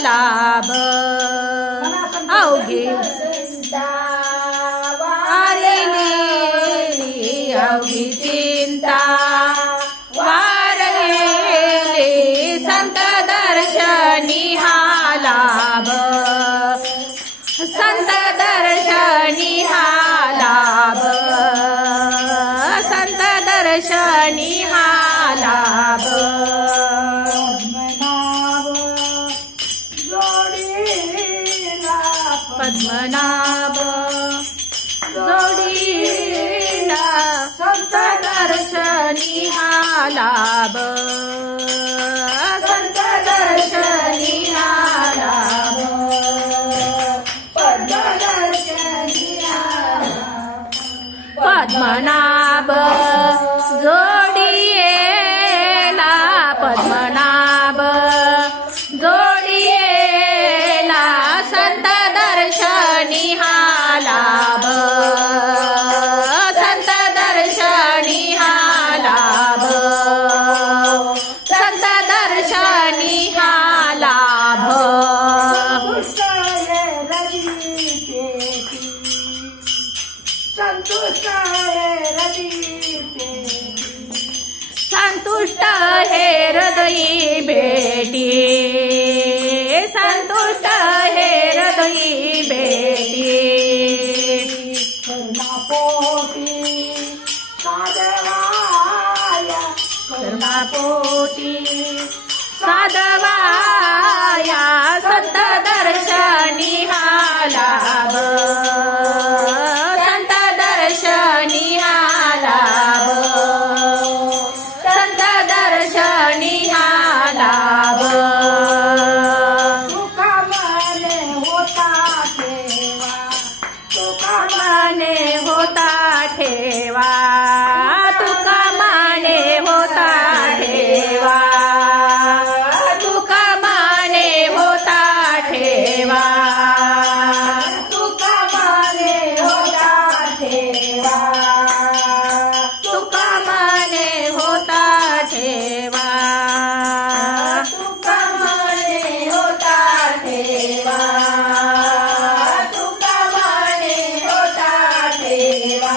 लाभ अवघी वारलेली अवघी चिंता वारलेली संत दर्शनी हा लाभ संत दर्शनी हा लाभ संत दर्शनी हा लाभ पद्मनाभ जोडीला संत दर्शनी हा लाभ संत दर्शनी हा लाभ पद्मनाभ जोडीला पद्मनाभ जोडीला संत दर्शनी हा लाभ संत दर्शनी हा लाभ संत दर्शनी हा लाभ संतुष्ट हे हृदयी भेटी संतुष्ट हे हृदयी भेटी कर्मापोटी साधवाया कर्मापोटी साधवाया संत दर्शनी हा लाभ संत दर्शनी हा लाभ संत दर्शनी हा लाभ तुका मने होता ठेवा तुका मने होता ठेवा तुका मने होता ठेवा तुका मने होता ठेवा तुका मने होता ठेवा तुका मने होता ठेवा तुका मने होता ठेवा तुका मने होता ठेवा